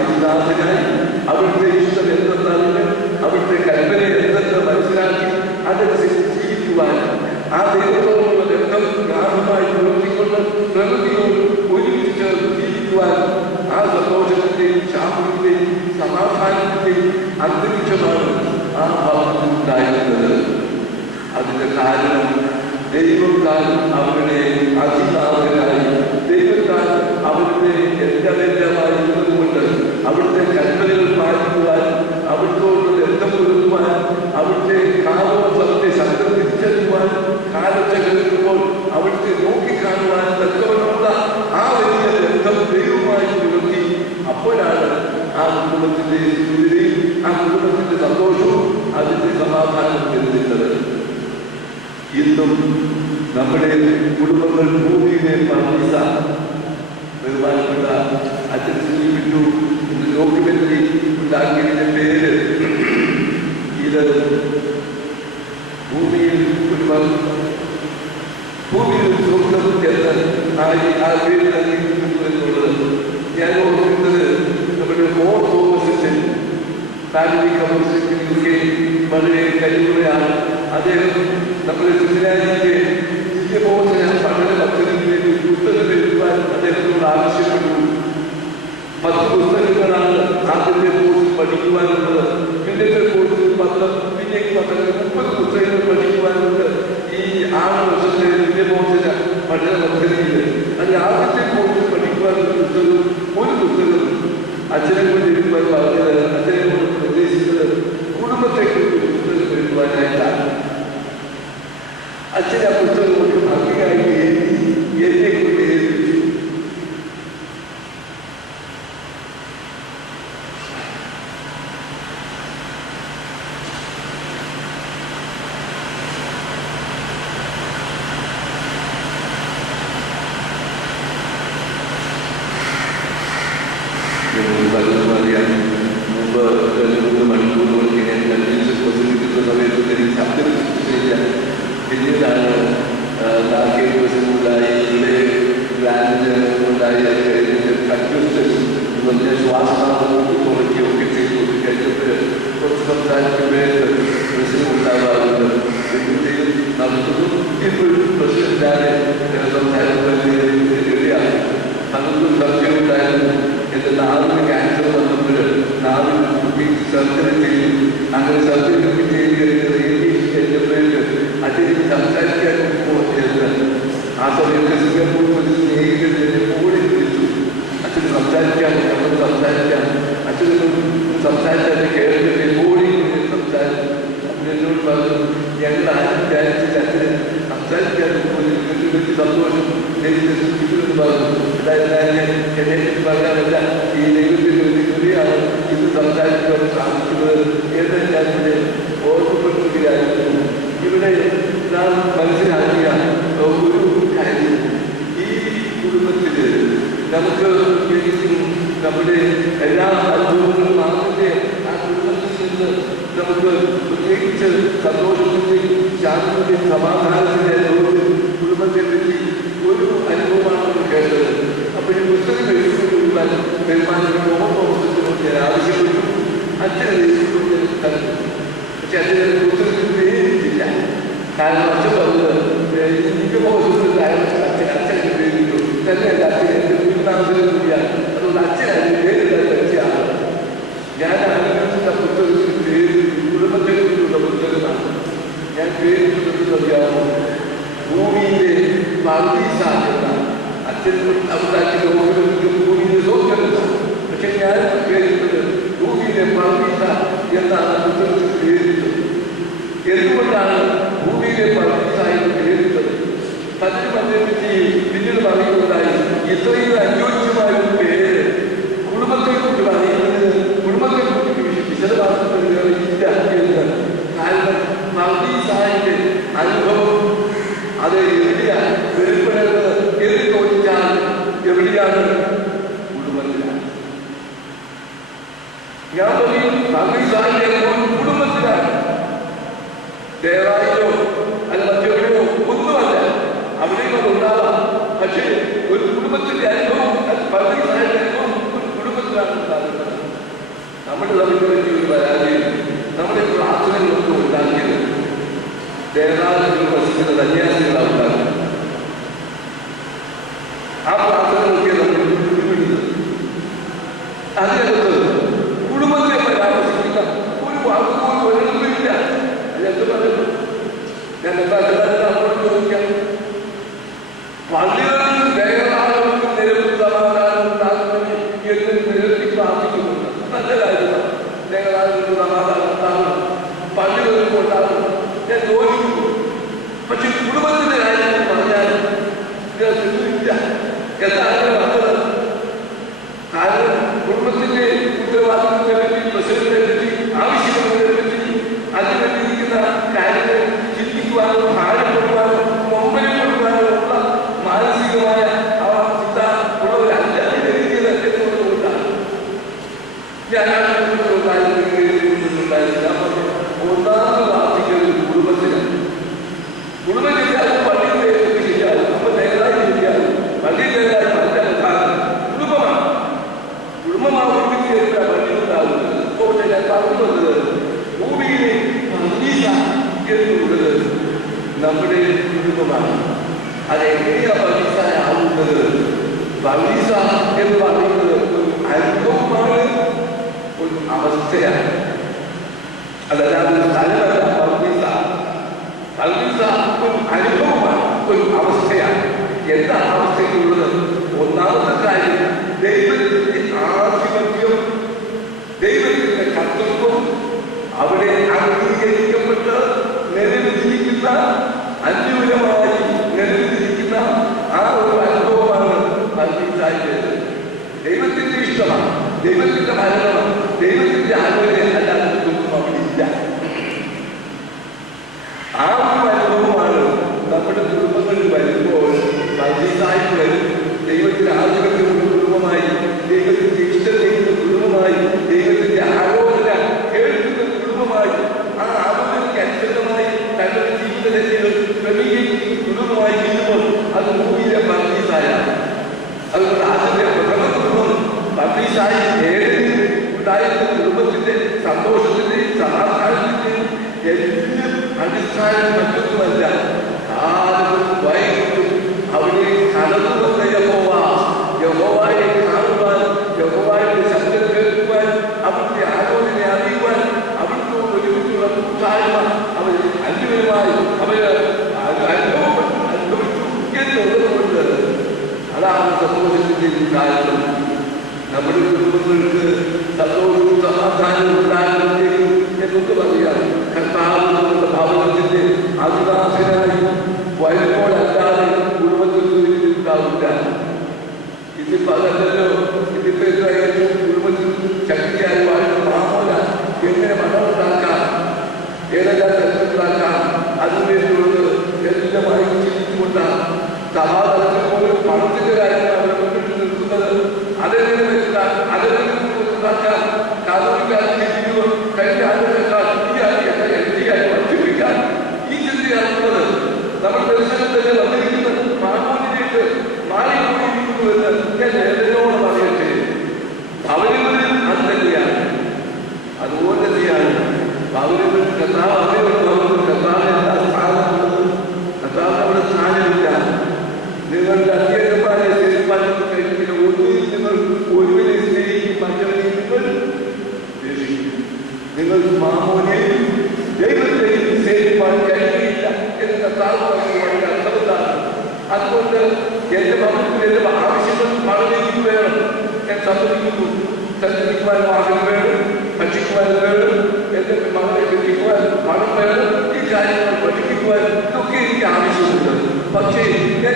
അതിനാഥനായി അവിടുത്തെ ഇഷ്ടം എന്തെന്നറിഞ്ഞ് അവിടുത്തെ കൽപ്പന എന്തെന്ന് മനസ്സിലാക്കി അതനുസരിച്ച് ജീവിക്കുവാൻ ആ ദൈവത്തോടുള്ള ബന്ധം ഗാഠമായി പ്രവർത്തിക്കൊണ്ട് പ്രകൃതിയോട് ഒരുമിച്ച് ചേർന്ന് ജീവിക്കുവാൻ ആ സന്തോഷത്തിന്റെയും ശാന്തിയുടെയും സമാധാനത്തിന്റെയും അന്തരീക്ഷമാണ് ആ ഭവനത്തിൽ ഉണ്ടായിരുന്നത്. അതിന്റെ കാരണം ദൈവത്താൽ അവരുടെ അതിനാഥനായി ദൈവത്താൽ അവരുടെ എല്ലാമെല്ലാമായിരുന്നത് കൊണ്ട് അവിടുത്തെ കൽപ്പനകൾ പാലിക്കുവാൻ അവിടുത്തോട് ബന്ധം പുലർത്തുവാൻ അവിടുത്തെ കാലോത്സവത്തെ ശബ്ദം തിരിച്ചറിയുവാൻ കാലത്തെ കേൾക്കുമ്പോൾ അവിടുത്തെ നോക്കിക്കാണുവാൻ തക്കവണ്ണമുള്ള ആ വലിയ ബന്ധം ദൈവമായി പുലർത്തി. അപ്പോഴാണ് ആ കുടുംബത്തിന്റെ സുരക്ഷയും ആ കുടുംബത്തിന്റെ സന്തോഷവും അതിന്റെ സമാധാനവും വരുന്നത്. ഇന്നും നമ്മുടെ കുടുംബങ്ങൾ ഭൂമിയിലെ പർവീസ ബഹുമാനപ്പെട്ട അച്ഛൻ സൂചിപ്പിച്ചു. ഡോക്യുമെന്ററി ഉണ്ടാക്കിയതിന്റെ പേര് ഇത് ഭൂമിയിൽ സ്വന്തം എന്ന് ആ പേര് നൽകിയിരിക്കുന്നു എന്നുള്ളത് ഞാൻ ഓർക്കുന്നത് നമ്മുടെ മോർ തോമസിന്റെ ഫാമിലി കൗൺസിലിംഗിലൊക്കെ വളരെ കഴിവുകയാണ്. അദ്ദേഹം നമ്മുടെ സിംഗരാജിക്ക് ദിവ്യമോചന പഠന പദ്ധതിക്ക് വേണ്ടി പുസ്തകം എഴുതുവാൻ അദ്ദേഹത്തോട് ആവശ്യപ്പെട്ടു. 10 പുസ്തകങ്ങളാണ് ആദ്യത്തെ കോഴ്സിൽ പഠിക്കുവാനുള്ളത്. പിന്നത്തെ കോഴ്സിൽ 10, പിന്നെ 30 പുസ്തകങ്ങൾ പഠിക്കുവാനുണ്ട്. ഈ 6 വർഷത്തെ ദിവ്യമോചന പഠന പദ്ധതിയിൽ അതിൽ ആദ്യത്തെ കോഴ്സിൽ പഠിക്കുവാനുള്ള പുസ്തകം ഒരു പുസ്തകം അച്ഛനെ കൊണ്ട് എഴുതുവാൻ പറഞ്ഞത്, അച്ഛനെ കൊണ്ട് നിർദ്ദേശിച്ചത് കുടുംബത്തെക്കുറിച്ച് പുസ്തകം എഴുതുവാനായിട്ടാണ്. അച്ഛൻ ആ പുസ്തകം കൊണ്ട് ഭംഗിയായി എന്നെ കൊണ്ട് ഏൽപ്പിച്ചു. അറിയാം, മുമ്പ് 2-3 മണിക്കൂർ ഞാൻ കൺവെൻഷൻ പ്രസംഗിക്കുന്ന സമയത്ത് ശബ്ദം സൃഷ്ടിച്ചില്ല. പിന്നീടാണ് ഉണ്ടായി, ഇവിടെ ഗ്രാൻഡ് ഉണ്ടായി, കൺവെൻഷൻ പറഞ്ഞ ശ്വാസനാഥം തുടങ്ങിയൊക്കെ ചെയ്തു കഴിഞ്ഞപ്പോൾ കുറച്ച് സംസാരിക്കുമ്പോൾ പ്രശ്നം ഉണ്ടാകാറുണ്ട്. എന്തിനും നടത്തുന്നു. ഇപ്പോഴും പ്രശ്നമില്ലാതെ സംസാരിക്കുന്നത് ശരിയാണ്. നമുക്കും സംശയമുണ്ടായിരുന്നു. എൻ്റെ നാവിന് ക്യാൻസർ വന്നപ്പോൾ നാവിൽ സർജറി ചെയ്തു. അങ്ങനെ സർജറി ചെയ്ത് റേഡിയേഷൻ കഴിഞ്ഞപ്പോഴേക്ക് അച്ഛന് സംസാരിക്കാൻ പോകുന്നത്. ആ സമയത്ത് സിംഗപ്പൂരിൽ ഒരു സ്നേഹിതൻ കൂടി വിളിച്ചു. അച്ഛന് സംസാരിക്കാൻ അച്ഛന് സംസാരിച്ചാൽ കേരളത്തിലെ കൂടി സംസാരിച്ചു. എന്നോട് പറഞ്ഞു, ഞങ്ങൾ ആരും വിചാരിച്ചിട്ട് അച്ഛന് സംസാരിക്കാൻ വലിയ സന്തോഷം എന്ന് പറഞ്ഞു. എന്നെ പറയാനല്ല, ഈ ദൈവത്തിന്റെ ഒരു കൃതിയാണ് ഇത് സംസാരിക്കാൻ സാധിക്കുന്നത് എന്ന് ഞാൻ ഇവിടെ ഓർമ്മപ്പെടുത്തുകയായിരുന്നു. ഇവിടെ നാം മനസ്സിലാക്കിയ ഒരു കാര്യം, ഈ കുടുംബത്തിൽ നമുക്ക് നമ്മുടെ എല്ലാ അനുഭവങ്ങളും മാറിന്റെ ആ കുടുംബത്തിൽ നിന്ന് നമുക്ക് പ്രത്യേകിച്ച് സന്തോഷത്തിന്റെയും ശാന്തിയുടെയും സമാധാനത്തിന്റെ അനുഭവത്തിൽ കുടുംബത്തെ പറ്റി ഒരു അനുഭവമാണ് കേട്ടത്. അപ്പോൾ ഈ പുസ്തകം എഴുതുവാൻ ബഹുമാനത്തോട് ഞാൻ ആവശ്യപ്പെട്ടു. അച്ഛനെ തന്നു. പക്ഷെ അച്ഛനെ പുസ്തകത്തിൽ പേരില്ല. കാരണം അച്ഛൻ പറഞ്ഞത് അച്ഛനെ പേരിട്ടു തന്നെയല്ല. അച്ഛനെ എന്റെ കുടുംബാന്തരം കൂടിയാണ്. അതുകൊണ്ട് അച്ഛനാണ് പേരില്ലാത്ത അച്ഛയാണ്. ഞാൻ ആലോചിച്ച പുസ്തകത്തിന് പേര് കുടുംബത്തെ കുറിച്ചുള്ള പുസ്തകമാണ്. ഞാൻ പേരിട്ടുള്ളത് അറിയാമോ? ഭൂമിയിലെ പർവീസ എന്ന അച്ഛൻ ഉണ്ടാക്കിയ ഭൂമിയിലെ സ്വന്തമല്ല. പക്ഷെ ഞാൻ പേരിട്ടത് ഭൂമിയിലെ പർവീസ എന്നാണ് പുസ്തകത്തിൽ പേരിട്ടത്. എന്തുകൊണ്ടാണ് ഭൂമിയിലെ പർവീസ എന്ന് പേരിട്ടത്? അതിന് പറ്റി പിന്നീട് പറയുന്നതായി ഇത്രയും അനുയോജ്യമായ ഒരു പേര് കുടുംബത്തെ കുറിച്ച് പറയുന്നത് കുടുംബത്തെ കുറിച്ച് വിശദമാക്കുന്നില്ല എന്ന്. കാരണം പർവീസായുടെ അനുഭവം അത് എവിടെയാണ് വെളിപ്പെടുന്നത് എന്ന് ചോദിച്ചാൽ എവിടെയാണ്? കുടുംബത്തിലാണ്. ഞാൻ പറയും പർവീസായുടെ അനുഭവം കുടുംബത്തിലാണ്. ദേവാലയോ അല്ല മറ്റെവിടെയോ ഒന്നുമല്ല. അവിടെയും അത് ഉണ്ടാവാം. പക്ഷേ ഒരു കുടുംബത്തിന്റെ അനുഭവം, പർവീസായുടെ അനുഭവം ഒരു കുടുംബത്തിൽ കുടുംബത്തിലാണ് ഉണ്ടാകുന്നത്. നമ്മുടെ സഭയ്ക്ക് പറ്റിയ ഒരു പരാതിയും നമ്മുടെ പ്രാർത്ഥനകളൊക്കെ ഉണ്ടാക്കിയത് ദേവാലയത്തിൽ വസിക്കുന്ന സന്യാസികളാണ് ഉണ്ടാകുന്നത്. ആ പ്രാർത്ഥനകളൊക്കെ നമ്മൾ പിടിപിടിക്കുന്നത്. അതിനകത്ത് കുടുംബത്തെ പരാമർശിക്കുന്ന ഒരു വാക്കുപോലും ഒരെണ്ണമില്ല. അതെന്ത് പറയുന്നു? ഞാൻ എന്താ നമ്മളോട് ചോദിക്കാം. പള്ളികളിൽ ദേവാലയങ്ങൾക്ക് നിരവധി സമാധാനം ഉണ്ടാകുമെന്ന് എന്ന് നിരത്തി പ്രാർത്ഥിക്കുന്നുണ്ട്. നല്ല കാര്യമാണ്. ദേവാലയങ്ങൾക്ക് സമാധാനം ഉണ്ടാകണം, പള്ളികൾക്ക് ഉണ്ടാകണം. ഞാൻ ചോദിക്കുന്നു, പക്ഷെ കുടുംബത്തിന്റെ കാര്യത്തിൽ പറഞ്ഞാൽ ഇല്ല. എന്താണ് പറഞ്ഞത്? കാരണം കുടുംബത്തിന്റെ ഉത്തരവാദിത്വത്തെ പറ്റി, പ്രസിഡന്റിനെ പറ്റി, ആവശ്യങ്ങളെ പറ്റി, അതിനെത്തിയിരിക്കുന്ന കാര്യങ്ങൾ ചിന്തിക്കുവാനോ ഭാരപ്പെടുവാനോ മുമ്പിൽപ്പെടുവാനോ ഉള്ള മാനസികമായ ആ ചിന്ത ഉള്ളവരല്ല രീതിയിൽ എത്തുന്നതുകൊണ്ടാണ്. ഞാൻ ഒന്നാമത് പ്രാർത്ഥിക്കുന്നത് കുടുംബത്തിലാണ്. കുടുംബം ചെയ്യാനും പള്ളിയിലേക്ക് ചെയ്യാനും നമ്മൾ നേരായി ചെയ്യാനും പള്ളി ചെയ്യാനും നല്ല പ്രധാനം കുടുംബമാണ്. കുടുംബമാവുമ്പോൾ പള്ളി ഉണ്ടാകുന്നത്. ഇപ്പോൾ ഞാൻ പറഞ്ഞത് ഭൂമിയിലെ എന്നുള്ളത് നമ്മുടെ കുടുംബമാണ്. അതെങ്ങനെയാ പള്ളിസായാവുന്നത്? പള്ളിസ എന്ന് പറയുന്നത് ഒരു അനുഭവമാണ്, ഒരു അവസ്ഥയാണ്. അതല്ലാതെ ഒരു സ്ഥലമല്ല. പള്ളിസ ഒരു അനുഭവമാണ്, ഒരു അവസ്ഥയാണ്. എന്താ അവസ്ഥയ്ക്കുള്ളത്? ഒന്നാമത്തെ കാര്യം ദൈവത്തിന്റെ ആധിപത്യം, ദൈവത്തിന്റെ കർത്തൃത്വം അവിടെ അംഗീകരിക്കപ്പെട്ട് നിലവിലിരിക്കുന്ന, അന്യൂനമായി നിലവിലിരിക്കുന്ന ആ ഒരു അനുഭവമാണ് പള്ളിസായത്. ദൈവത്തിന്റെ ഇഷ്ടമാണ്, ദൈവത്തിന്റെ ഭരണമാണ്, ദൈവത്തിന്റെ ആലോചന അല്ലാതെ അവിടെ ഇല്ല. ആ ഒരു അനുഭവമാണ് നമ്മുടെ കുടുംബങ്ങളിൽ വരുമ്പോൾ പള്ളിസായിട്ട് വരും. ദൈവത്തിന്റെ ആധിപത്യമുള്ള കുടുംബമായി, ദൈവത്തിന്റെ ഇഷ്ടം ചെയ്യുന്ന കുടുംബമായി, ദൈവത്തിന്റെ ആലോചന കേൾക്കുന്ന കുടുംബമായി, ആ ആലോചനയ്ക്ക് അനുസൃതമായി തങ്ങളുടെ ജീവിതത്തിൽ ക്രമീകരിക്കുന്ന കുടുംബമായി തീരുമ്പോൾ അത് ഭൂമിയിലെ പള്ളിസായാണ്. അതുകൊണ്ട് ആദ്യത്തെ പ്രഥമ കുടുംബം പള്ളിസായി ഏതെങ്കിലും ഉണ്ടായിരുന്ന കുടുംബത്തിന്റെ സന്തോഷത്തിന്റെയും സമാധാനത്തിന്റെയും എല്ലാം അടിസ്ഥാനം മറ്റൊന്നുമല്ല. കാലവും വൈകിട്ടും അവിടെ കടന്നു വന്ന യഹോവയെ കാണുവാൻ, യഹോവയുടെ ശബ്ദം കേൾക്കുവാൻ, അവിടുത്തെ ആലോചന അറിയുവാൻ, അവിടുത്തെ ഒരുമിച്ചുള്ള കൂട്ടായ്മ അവർ അന്യമായി അവര് അനുഭവിച്ചു എന്നുള്ളതുകൊണ്ട് അതാണ് സന്തോഷത്തിന്റെ കാരണം. നമ്മുടെ കുടുംബങ്ങൾക്ക് സന്തോഷവും സമാധാനവും ഉണ്ടാകുമ്പോഴേക്കും എന്നൊക്കെ പറയാം. കർത്താവ് നമ്മുടെ ഭവനത്തിന്റെ അതിദാസനായി വരുമ്പോഴല്ലാതെ കുടുംബത്തിൽ ഉണ്ടാവില്ല. ഇതിപ്പോ അതല്ലല്ലോ. ഇതിപ്പോ എന്തായാലും കുടുംബത്തിൽ ശക്തിയായി വാഴുന്ന മാമോല എങ്ങനെ മണം ഉണ്ടാക്കാം, ഏതെല്ലാം തരത്തിലുണ്ടാക്കാം, അതിനുവേണ്ടിയുള്ളത് എല്ലാമായി ചിന്തിച്ചുകൊണ്ടാണ്. സഭാതലത്തിൽ പോലും പണത്തിന്റെ കാര്യങ്ങൾ അവരെ മുന്നിട്ട് നിൽക്കുന്നത്. അതെങ്ങനെ വെച്ചിട്ടാക്കാം, അതെങ്ങനെ ഉണ്ടാക്കാം. കാതോലിക്കാരുടെ കഴിഞ്ഞ ആളുകളെക്കാൾ ശരിയായി വർദ്ധിപ്പിക്കാൻ ഈ ചിന്തയാണുള്ളത്. നമ്മൾ ദർശനത്തിന് വന്നിരിക്കുന്നത് മാമോനിലേക്ക് മാറിപ്പോയിരിക്കുന്നുവെന്ന് ഞാൻ വേദനയോട് പറയട്ടെ. ഭവനങ്ങളിൽ അത് തന്നെയാണ്, അതുപോലെ തന്നെയാണ്. ഭവനങ്ങളിൽ കർത്താവ് അതേപോലെ കർത്താവ് എല്ലാ സ്ഥാനത്തുള്ളത്. കർത്താവ് നമ്മുടെ സ്ഥാനമില്ല. നിങ്ങളുടെ അധ്യയനന്മാരെ സ്നേഹിപ്പാൻ കഴിഞ്ഞിട്ട് ഒന്നിൽ നിങ്ങൾ ഒരുവിനെ സ്നേഹിക്കും, മറ്റവനെ നിങ്ങൾ മാമോനെയും ദൈവത്തെയും സ്നേഹിപ്പാൻ കഴിയില്ല എന്ന് കർത്താവ് പറയുവാൻ അർത്ഥമെന്താണ്? അതുകൊണ്ട് എന്റെ ഭവനത്തിൽ എന്റെ ആവശ്യങ്ങൾ പണം വേണം. ഞാൻ സമ്മതിക്കുന്നു. സഞ്ചരിക്കുവാൻ വാഹനം വേണം, ഭക്ഷിക്കുവാൻ വേണം, എന്റെ മകളെ കെട്ടിക്കുവാൻ പണം വേണം, ഈ കാര്യങ്ങൾ പഠിപ്പിക്കുവാൻ ഇതൊക്കെ എനിക്ക് ആവശ്യമുണ്ട്. പക്ഷേ ഞാൻ